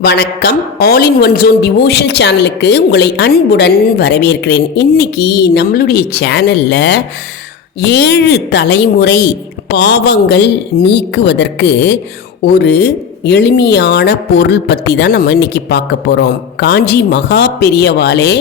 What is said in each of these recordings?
வணக்கம். All in one zone devotional சேனலுக்கு உங்களை அன்புடன் வரவேற்கிறேன். இன்னைக்கு நம்மளுடைய சேனலில் 7 தலைமுறை பாவங்கள் நீக்குவதற்கு ஒரு எளிமையான பொருள் பற்றி தான் நம்ம இன்றைக்கி பார்க்க போகிறோம். காஞ்சி மகா பெரியவாளே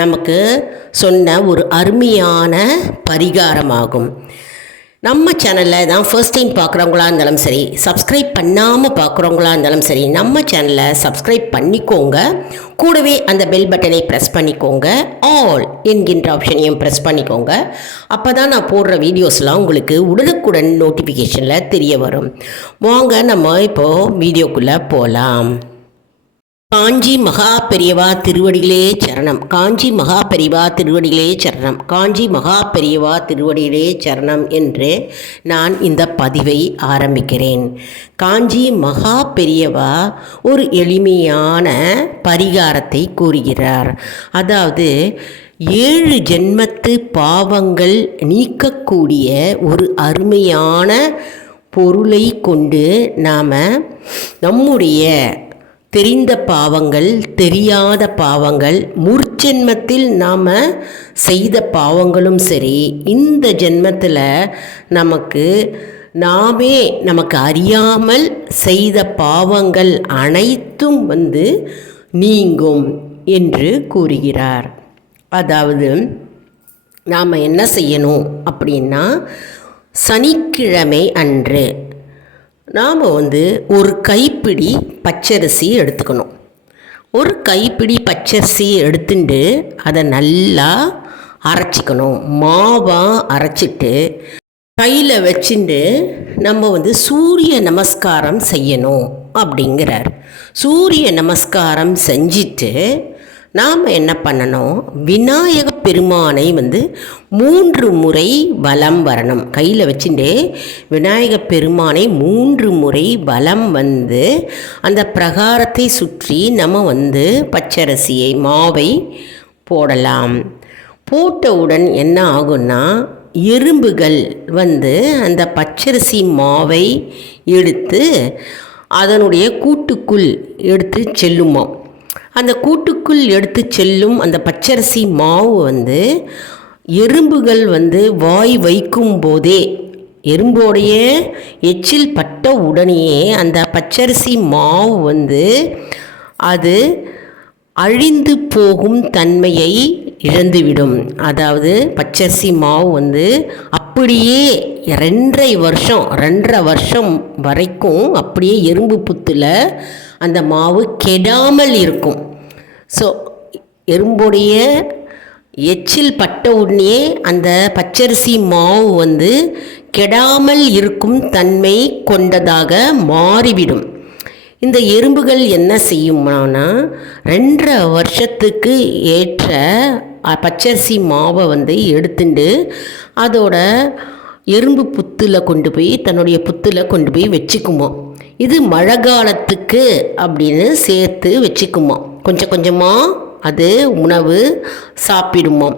நமக்கு சொன்ன ஒரு அருமையான பரிகாரமாகும். நம்ம சேனலில் தான் ஃபர்ஸ்ட் டைம் பார்க்குறவங்களா இருந்தாலும் சரி, சப்ஸ்கிரைப் பண்ணாமல் பார்க்குறவங்களா இருந்தாலும் சரி, நம்ம சேனலை சப்ஸ்கிரைப் பண்ணிக்கோங்க. கூடவே அந்த பெல் பட்டனை ப்ரெஸ் பண்ணிக்கோங்க. ஆல் என்கின்ற ஆப்ஷனையும் ப்ரெஸ் பண்ணிக்கோங்க. அப்போ தான் நான் போடுற வீடியோஸ்லாம் உங்களுக்கு உடனுக்குடன் நோட்டிஃபிகேஷனில் தெரிய வரும். வாங்க நம்ம இப்போது வீடியோக்குள்ளே போகலாம். காஞ்சி மகா பெரியவா திருவடிகளே சரணம். காஞ்சி மகா பெரியவா திருவடிகளே சரணம். காஞ்சி மகா பெரியவா திருவடிகளே சரணம் என்று நான் இந்த பதிவை ஆரம்பிக்கிறேன். காஞ்சி மகா பெரியவா ஒரு எளிமையான பரிகாரத்தை கூறுகிறார். அதாவது 7 ஜென்மத்து பாவங்கள் நீக்கக்கூடிய ஒரு அருமையான பொருளை கொண்டு நாம் நம்முடைய தெரிந்த பாவங்கள், தெரியாத பாவங்கள், முற்ஜென்மத்தில் நாம் செய்த பாவங்களும் சரி, இந்த ஜென்மத்தில் நமக்கு அறியாமல் செய்த பாவங்கள் அனைத்தும் நீங்கும் என்று கூறுகிறார். அதாவது நாம் என்ன செய்யணும் அப்படின்னா, சனிக்கிழமை அன்று நாம் ஒரு கைப்பிடி பச்சரிசி எடுத்துக்கணும். ஒரு கைப்பிடி பச்சரிசி எடுத்துட்டு அதை நல்லா அரைச்சிக்கணும். மாவாக அரைச்சிட்டு கையில் வச்சுட்டு நம்ம சூரிய நமஸ்காரம் செய்யணும் அப்படிங்கிறார். சூரிய நமஸ்காரம் செஞ்சிட்டு நாம் என்ன பண்ணணும், விநாயக பெருமானை 3 முறை வலம் வரணும். கையில் வச்சுட்டு விநாயக பெருமானை 3 முறை வலம் அந்த பிரகாரத்தை சுற்றி நம்ம பச்சரிசியை மாவை போடலாம். போட்டவுடன் என்ன ஆகும்னா, எறும்புகள் அந்த பச்சரிசி மாவை எடுத்து அதனுடைய கூட்டுக்குள் எடுத்து செல்லுமா. அந்த கூட்டுக்குள் எடுத்து செல்லும் அந்த பச்சரிசி மாவு எறும்புகள் வாய் வைக்கும் போதே, எறும்போடைய எச்சில் பட்ட உடனேயே அந்த பச்சரிசி மாவு அது அழிந்து போகும் தன்மையை இழந்துவிடும். அதாவது பச்சரிசி மாவு அப்படியே 2.5 வருஷம் வரைக்கும் அப்படியே எறும்பு புத்தில் அந்த மாவு கெடாமல் இருக்கும். ஸோ எறும்புடைய எச்சில் பட்ட உடனே அந்த பச்சரிசி மாவு கெடாமல் இருக்கும் தன்மை கொண்டதாக மாறிவிடும். இந்த எறும்புகள் என்ன செய்யும்னா, 2.5 வருஷத்துக்கு ஏற்ற பச்சரிசி மாவை எடுத்துட்டு அதோட எறும்பு புத்தில் கொண்டு போய் தன்னுடைய புத்தில் கொண்டு போய் வச்சுக்குமா. இது மழை காலத்துக்கு அப்படின்னு சேர்த்து வச்சுக்குமா. கொஞ்சம் கொஞ்சமாக அது உணவு சாப்பிடுமா.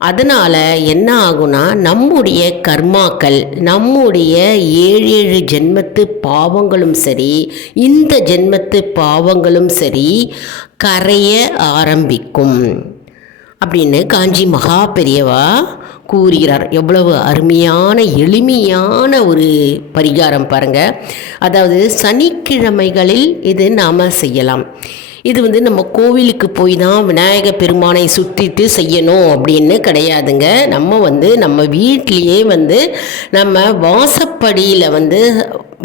அதனால் என்ன ஆகுனா, நம்முடைய கர்மாக்கள், நம்முடைய 7 ஜென்மத்து பாவங்களும் சரி, இந்த ஜென்மத்து பாவங்களும் சரி கரைய ஆரம்பிக்கும் அப்படின்னு காஞ்சி மகா பெரியவா கூறுகிறார். எவ்வளவு அருமையான எளிமையான ஒரு பரிகாரம் பாருங்கள். அதாவது சனிக்கிழமைகளில் இது நாம் செய்யலாம். இது நம்ம கோவிலுக்கு போய் தான் விநாயக பெருமானை சுற்றிட்டு செய்யணும் அப்படின்னு கிடையாதுங்க. நம்ம வீட்லேயே நம்ம வாசப்படியில்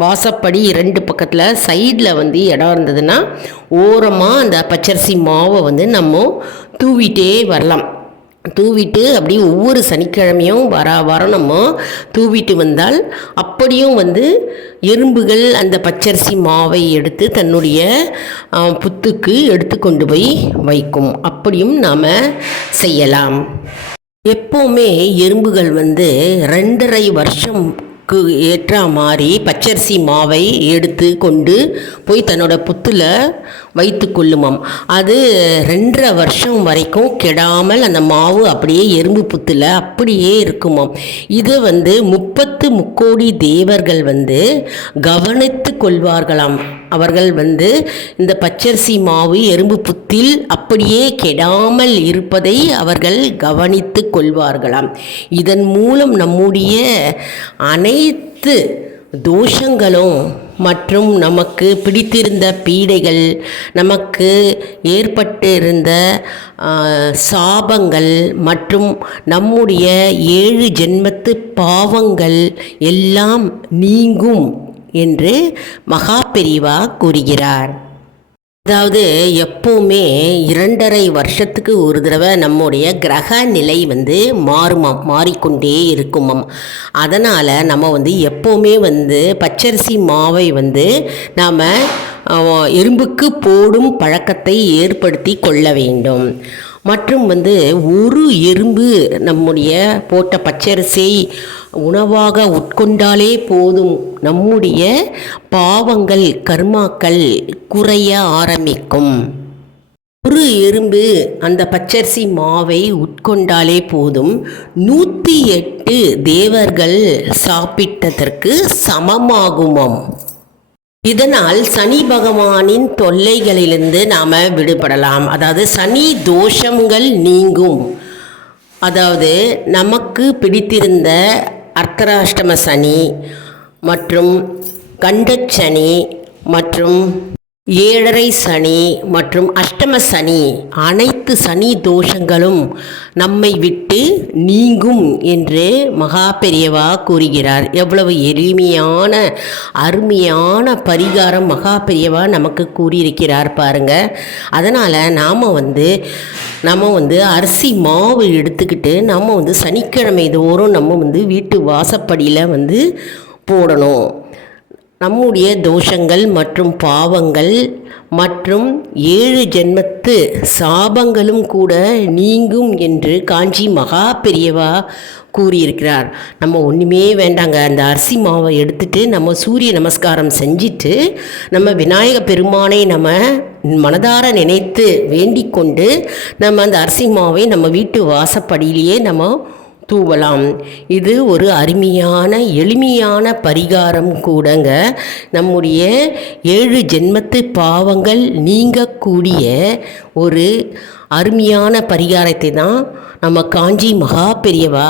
வாசப்படி 2 பக்கத்தில் சைடில் இடம் இருந்ததுன்னா ஓரமாக அந்த பச்சரிசி மாவை நம்ம தூவிட்டே வரலாம். தூவிட்டு அப்படி ஒவ்வொரு சனிக்கிழமையும் வரணுமோ தூவிட்டு வந்தால் அப்படியும் எறும்புகள் அந்த பச்சரிசி மாவை எடுத்து தன்னுடைய புத்துக்கு எடுத்து கொண்டு போய் வைக்கும். அப்படியும் நாம் செய்யலாம். எப்போவுமே எறும்புகள் 2.5 வருஷம் ஏற்ற மாதிரி பச்சரிசி மாவை எடுத்து கொண்டு போய் தன்னோட புத்தில் வைத்து கொள்ளுமாம். அது 2.5 வருஷம் வரைக்கும் கெடாமல் அந்த மாவு அப்படியே எறும்பு புத்தில் அப்படியே இருக்குமாம். இதை 30 முக்கோடி தேவர்கள் கவனித்து கொள்வார்களாம். அவர்கள் இந்த பச்சரிசி மாவு எறும்பு புத்தில் அப்படியே கெடாமல் இருப்பதை அவர்கள் கவனித்து கொள்வார்களாம். இதன் மூலம் நம்முடைய அனைத்து தோஷங்களும் மற்றும் நமக்கு பிடித்திருந்த பீடைகள், நமக்கு ஏற்பட்டிருந்த சாபங்கள் மற்றும் நம்முடைய 7 ஜென்மத்து பாவங்கள் எல்லாம் நீங்கும் என்று மகா பெரியவா கூறுகிறார். அதாவது எப்போவுமே 2.5 வருஷத்துக்கு ஒரு தடவை நம்முடைய கிரக நிலை மாறிக்கொண்டே இருக்குமாம். அதனால் நம்ம எப்போவுமே பச்சரிசி மாவை நாம் எறும்புக்கு போடும் பழக்கத்தை ஏற்படுத்தி கொள்ள வேண்டும். மற்றும் ஒரு எறும்பு நம்முடைய போட்ட பச்சரிசி உணவாக உட்கொண்டாலே போதும், நம்முடைய பாவங்கள் கர்மாக்கள் குறைய ஆரம்பிக்கும். ஒரு எறும்பு அந்த பச்சரிசி மாவை உட்கொண்டாலே போதும் 108 தேவர்கள் சாப்பிட்டதற்கு சமமாகுமாம். இதனால் சனி பகவானின் தொல்லைகளிலிருந்து நாம் விடுபடலாம். அதாவது சனி தோஷங்கள் நீங்கும். அதாவது நமக்கு பிடித்திருந்த அர்த்தராஷ்டம சனி மற்றும் கண்டச்சனி மற்றும் 7.5 சனி மற்றும் அஷ்டம சனி, அனைத்து சனி தோஷங்களும் நம்மை விட்டு நீங்கும் என்று மகா பெரியவா கூறுகிறார். எவ்வளவு எளிமையான அருமையான பரிகாரம் மகா பெரியவா நமக்கு கூறியிருக்கிறார் பாருங்க. அதனால் நம்ம அரிசி மாவு எடுத்துக்கிட்டு நம்ம சனிக்கிழமை தோறும் நம்ம வீட்டு வாசப்படியில் போடணும். நம்முடைய தோஷங்கள் மற்றும் பாவங்கள் மற்றும் 7 ஜென்மத்து சாபங்களும் கூட நீங்கும் என்று காஞ்சி மகா பெரியவா கூறியிருக்கிறார். நம்ம ஒன்றுமே வேண்டாங்க, அந்த அரிசி மாவை எடுத்துட்டு நம்ம சூரிய நமஸ்காரம் செஞ்சுட்டு நம்ம விநாயக பெருமானை நம்ம மனதார நினைத்து வேண்டிக் கொண்டு நம்ம அந்த அரிசி மாவை நம்ம வீட்டு வாசப்படியிலேயே நம்ம தூவலாம். இது ஒரு அருமையான எளிமையான பரிகாரம் கூடங்க. நம்முடைய 7 ஜென்மத்து பாவங்கள் நீங்கக்கூடிய ஒரு அருமையான பரிகாரத்தை தான் நம்ம காஞ்சி மகா பெரியவா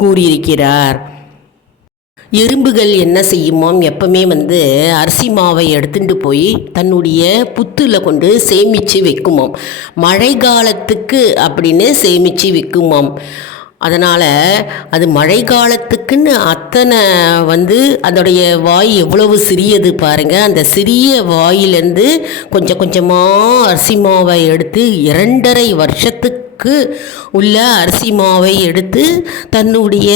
கூறியிருக்கிறார். எறும்புகள் என்ன செய்யுமாம், எப்பவுமே அரிசி மாவை எடுத்துட்டு போய் தன்னுடைய புத்தில் கொண்டு சேமித்து வைக்குமாம். மழை காலத்துக்கு அப்படின்னு சேமித்து வைக்குமாம். அதனால் அது மழை காலத்துக்குன்னு அத்தனை அதோடைய வாய் எவ்வளவு சிறியது பாருங்கள். அந்த சிறிய வாயிலேருந்து கொஞ்சம் கொஞ்சமாக அரிசி மாவை எடுத்து 2.5 வருஷத்துக்கு உள்ள அரிசி மாவை எடுத்து தன்னுடைய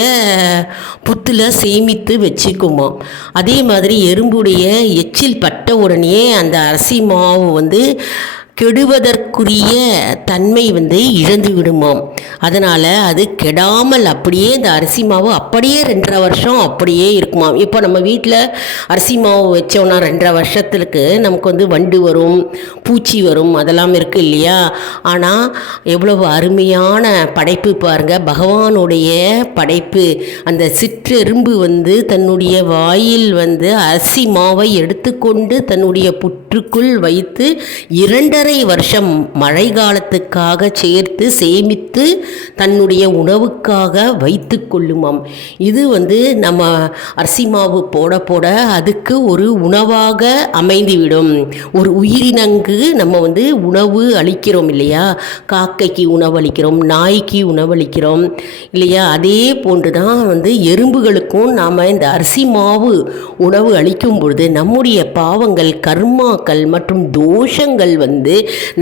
புத்தில் சேமித்து வச்சுக்குமா. அதே மாதிரி எறும்புடைய எச்சில் பட்ட உடனே அந்த அரிசி மாவு கெடுவதற்குரிய தன்மை இழந்து விடுமாம். அதனால் அது கெடாமல் அப்படியே இந்த அரிசி மாவு அப்படியே 2.5 வருஷம் அப்படியே இருக்குமாம். இப்போ நம்ம வீட்டில் அரிசி மாவு வச்சோன்னா 2.5 வருஷத்துக்கு நமக்கு வண்டு வரும், பூச்சி வரும், அதெல்லாம் இருக்குது இல்லையா. ஆனால் எவ்வளவு அருமையான படைப்பு பாருங்கள், பகவானுடைய படைப்பு. அந்த சிற்றெரும்பு தன்னுடைய வாயில் அரிசி மாவை எடுத்துக்கொண்டு தன்னுடைய புற்றுக்குள் வைத்து 2.5 வருஷம் மழை காலத்துக்காக சேர்த்து சேமித்து தன்னுடைய உணவுக்காக வைத்து கொள்ளுமாம். இது நம்ம அரிசி மாவு போட போட அதுக்கு ஒரு உணவாக அமைந்துவிடும். ஒரு உயிரினங்கு நம்ம உணவு அளிக்கிறோம் இல்லையா, காக்கைக்கு உணவு அளிக்கிறோம், நாய்க்கு உணவு அளிக்கிறோம் இல்லையா. அதே போன்று தான் எறும்புகளுக்கும் நாம் இந்த அரிசி மாவு உணவு அளிக்கும் பொழுது நம்முடைய பாவங்கள் கர்மாக்கள் மற்றும் தோஷங்கள்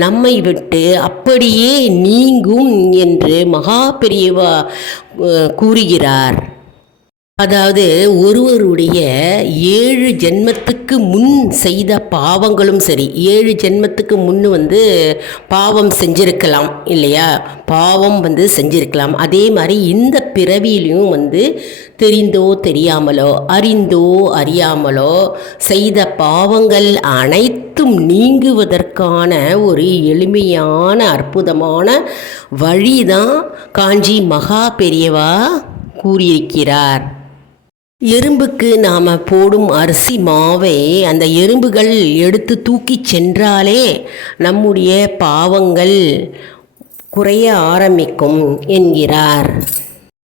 நம்மை விட்டு அப்படியே நீங்கும் என்று மகா பெரியவா கூறுகிறார். அதாவது ஒருவருடைய 7 ஜென்மத்துக்கு முன் செய்த பாவங்களும் சரி, 7 ஜென்மத்துக்கு முன்னு பாவம் செஞ்சிருக்கலாம் இல்லையா, பாவம் செஞ்சிருக்கலாம். அதே மாதிரி இந்த பிறவியிலையும் தெரிந்தோ தெரியாமலோ அறிந்தோ அறியாமலோ செய்த பாவங்கள் அனைத்தும் நீங்குவதற்கான ஒரு எளிமையான அற்புதமான வழிதான் காஞ்சி மகா பெரியவா கூறியிருக்கிறார். எறும்புக்கு நாம் போடும் அரிசி மாவை அந்த எறும்புகள் எடுத்து தூக்கி சென்றாலே நம்முடைய பாவங்கள் குறைய ஆரம்பிக்கும் என்கிறார்.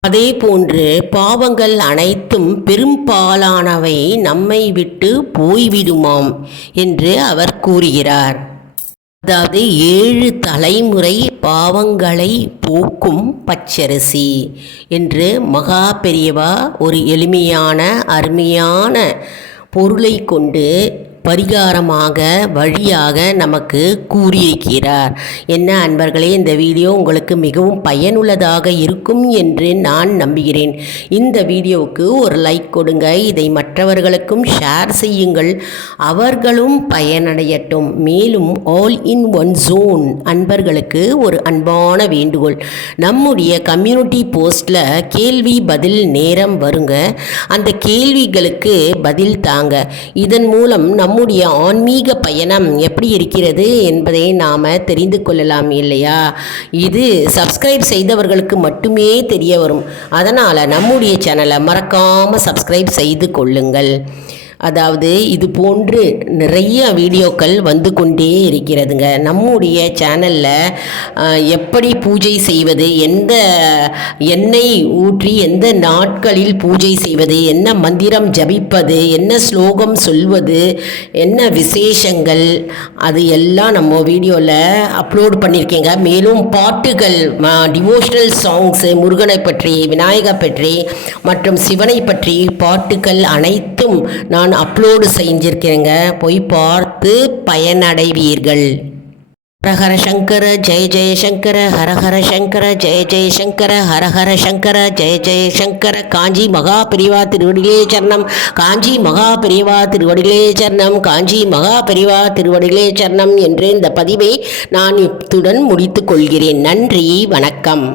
அதே போன்று பாவங்கள் அனைத்தும் பெரும்பாலானவை நம்மை விட்டு போய்விடுமாம் என்று அவர் கூறுகிறார். அதாவது 7 தலைமுறை பாவங்களை போக்கும் பச்சரிசி என்று மகா பெரியவா ஒரு எளிமையான அருமையான பொருளை கொண்டு பரிகாரமாக வழியாக நமக்கு கூறியிருக்கிறார். என்ன அன்பர்களே, இந்த வீடியோ உங்களுக்கு மிகவும் பயனுள்ளதாக இருக்கும் என்று நான் நம்புகிறேன். இந்த வீடியோவுக்கு ஒரு லைக் கொடுங்க, இதை மற்றவர்களுக்கும் ஷேர் செய்யுங்கள், அவர்களும் பயனடையட்டும். மேலும் ஆல் இன் ஒன் ஜோன் அன்பர்களுக்கு ஒரு அன்பான வேண்டுகோள், நம்முடைய கம்யூனிட்டி போஸ்டில் கேள்வி பதில் நேரம் வருங்க, அந்த கேள்விகளுக்கு பதில் தாங்க. இதன் மூலம் நம்முடைய ஆன்மீக பயணம் எப்படி இருக்கிறது என்பதை நாம் தெரிந்து கொள்ளலாம் இல்லையா. இது சப்ஸ்கிரைப் செய்தவர்களுக்கு மட்டுமே தெரிய வரும். அதனால் நம்முடைய சேனலை மறக்காமல் சப்ஸ்கிரைப் செய்து கொள்ளுங்கள். அதாவது இது போன்று நிறைய வீடியோக்கள் வந்து கொண்டே இருக்கிறதுங்க. நம்முடைய சேனலில் எப்படி பூஜை செய்வது, எந்த எண்ணெய் ஊற்றி எந்த நாட்களில் பூஜை செய்வது, என்ன மந்திரம் ஜபிப்பது, என்ன ஸ்லோகம் சொல்வது, என்ன விசேஷங்கள், அது எல்லாம் நம்ம வீடியோவில் அப்லோட் பண்ணியிருக்கேங்க. மேலும் பாட்டுகள், டிவோஷனல் சாங்ஸு, முருகனை பற்றி, விநாயகர் பற்றி மற்றும் சிவனை பற்றி பாட்டுகள் அனைத்தும் நான் அப்லோடு செஞ்சிருக்கேங்க. போய் பார்த்து பயனடைவீர்கள். ஹரஹர சங்கர ஜெய ஜெயசங்கர, ஹரஹர சங்கர ஜெய ஜெயசங்கர, ஹரஹர சங்கர ஜெய ஜெயசங்கர. காஞ்சி மகா பெரியவா திருவடிகளே சரணம், காஞ்சி மகா பெரியவா திருவடிகளே சரணம், காஞ்சி மகா பெரியவா திருவடிகளே சரணம் என்று இந்த பதிவை நான் இத்துடன் முடித்து கொள்கிறேன். நன்றி, வணக்கம்.